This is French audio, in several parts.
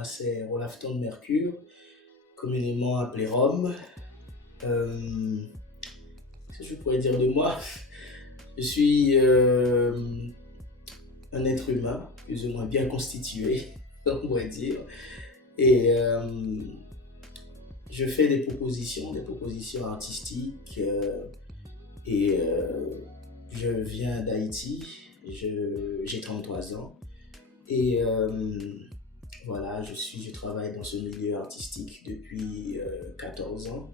moi c'est Rolafton Mercure, communément appelé Rome. Qu'est-ce que je pourrais dire de moi? Je suis un être humain, plus ou moins bien constitué, on pourrait dire. Et je fais des propositions artistiques. Je viens d'Haïti, j'ai 33 ans. Et voilà, je travaille dans ce milieu artistique depuis 14 ans.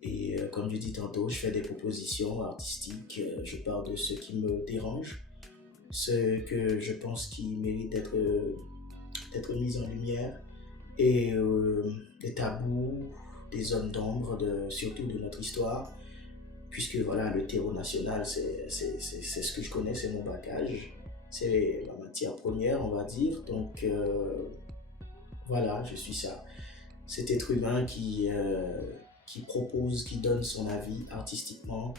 Et comme je dis tantôt, je fais des propositions artistiques, je parle de ce qui me dérange, ce que je pense qui mérite d'être mis en lumière, et des tabous, des zones d'ombre, surtout de notre histoire, puisque voilà, le terreau national, c'est ce que je connais, c'est mon bagage, c'est ma matière première, on va dire. Donc voilà, je suis ça, cet être humain qui propose, qui donne son avis artistiquement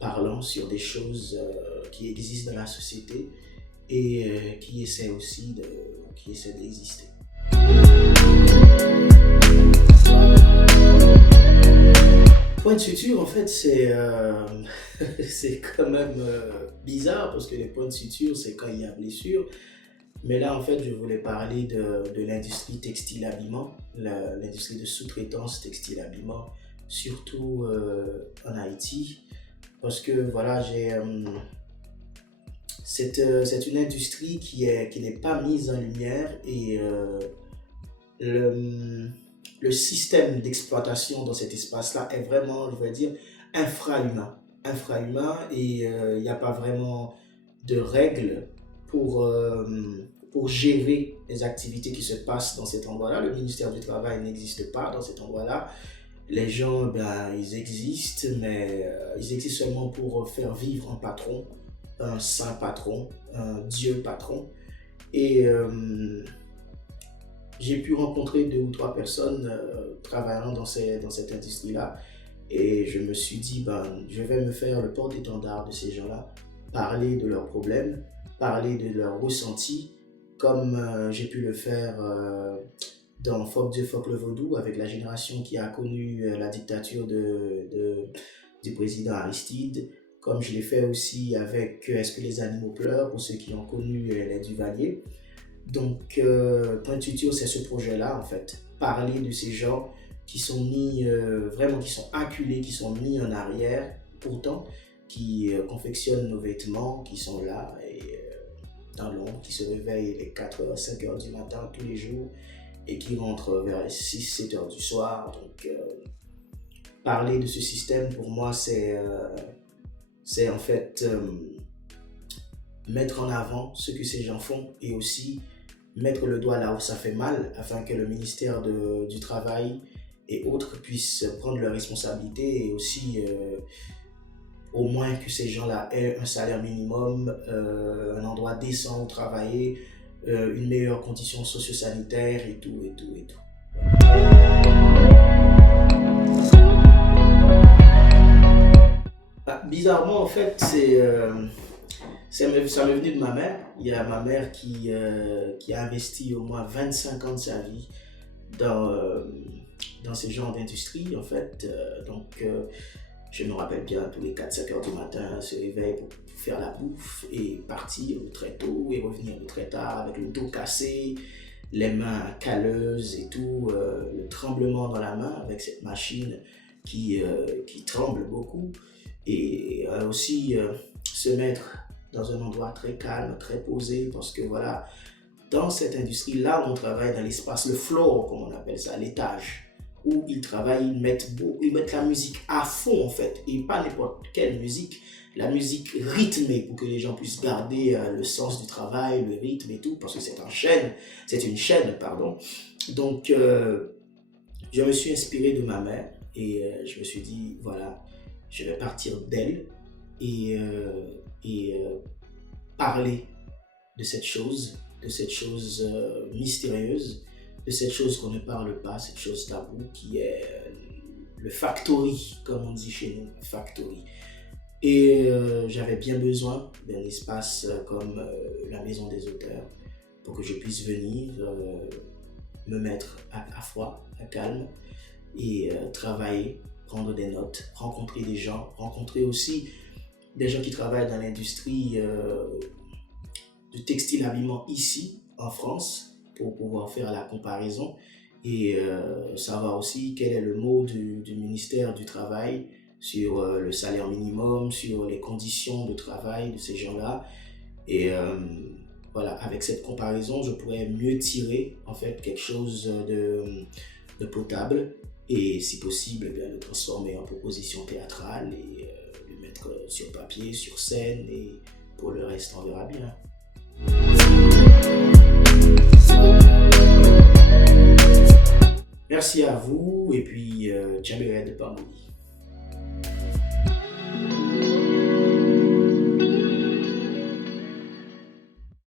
parlant sur des choses qui existent dans la société et qui essaie aussi d'exister. Point de suture, en fait, c'est quand même bizarre parce que les points de suture, c'est quand il y a blessure. Mais là, en fait, je voulais parler de l'industrie textile-habillement, l'industrie de sous-traitance textile-habillement, surtout en Haïti. Parce que voilà, c'est une industrie qui n'est pas mise en lumière, et le système d'exploitation dans cet espace-là est vraiment, je vais dire, infra-humain. Et il n'y a pas vraiment de règles pour gérer les activités qui se passent dans cet endroit-là. Le ministère du Travail n'existe pas dans cet endroit-là. Les gens, ils existent, mais ils existent seulement pour faire vivre un patron, un saint patron, un dieu patron. Et j'ai pu rencontrer 2 ou 3 personnes travaillant dans cette industrie-là. Et je me suis dit, je vais me faire le porte-étendard de ces gens-là, parler de leurs problèmes, parler de leurs ressentis, comme j'ai pu le faire dans Fuck Dieu, Fuck le Vaudou, avec la génération qui a connu la dictature du président Aristide, comme je l'ai fait aussi avec Est-ce que les animaux pleurent, pour ceux qui ont connu les Duvalier. Donc, Point de suture, c'est ce projet-là, en fait. Parler de ces gens qui sont mis, vraiment, qui sont acculés, qui sont mis en arrière, pourtant, qui confectionnent nos vêtements, qui sont là, et dans l'ombre, qui se réveillent les 4h, 5h du matin tous les jours, et qui rentrent vers les 6-7h du soir. Donc, parler de ce système, pour moi, c'est en fait mettre en avant ce que ces gens font, et aussi mettre le doigt là où ça fait mal, afin que le ministère du Travail et autres puissent prendre leurs responsabilités, et aussi au moins que ces gens-là aient un salaire minimum, un endroit décent où travailler, une meilleure condition socio-sanitaire et tout. Bizarrement, en fait, ça m'est venu de ma mère. Il y a ma mère qui a investi au moins 25 ans de sa vie dans ce genre d'industrie, en fait. Donc, je me rappelle bien, tous les 4-5 heures du matin, elle se réveille pour faire la bouffe et partir très tôt et revenir très tard avec le dos cassé, les mains calleuses et tout, le tremblement dans la main avec cette machine qui tremble beaucoup. Et aussi se mettre dans un endroit très calme, très posé, parce que voilà, dans cette industrie-là, on travaille dans l'espace, le floor, comme on appelle ça, l'étage, où ils travaillent, ils mettent la musique à fond, en fait, et pas n'importe quelle musique, la musique rythmée, pour que les gens puissent garder le sens du travail, le rythme et tout, parce que c'est une chaîne. Donc, je me suis inspiré de ma mère, et je me suis dit, voilà, je vais partir d'elle et parler de cette chose mystérieuse, de cette chose qu'on ne parle pas, cette chose taboue qui est le factory, comme on dit chez nous, factory. Et j'avais bien besoin d'un espace comme la Maison des Auteurs pour que je puisse venir me mettre à froid, à calme et travailler, prendre des notes, rencontrer des gens, rencontrer aussi des gens qui travaillent dans l'industrie du textile habillement ici en France pour pouvoir faire la comparaison et savoir aussi quel est le mot du ministère du Travail sur le salaire minimum, sur les conditions de travail de ces gens-là. Et voilà, avec cette comparaison, je pourrais mieux tirer en fait quelque chose de potable et si possible, eh bien, le transformer en proposition théâtrale et le mettre sur papier, sur scène et pour le reste, on verra bien. Merci à vous et puis Djamiled Bambouli.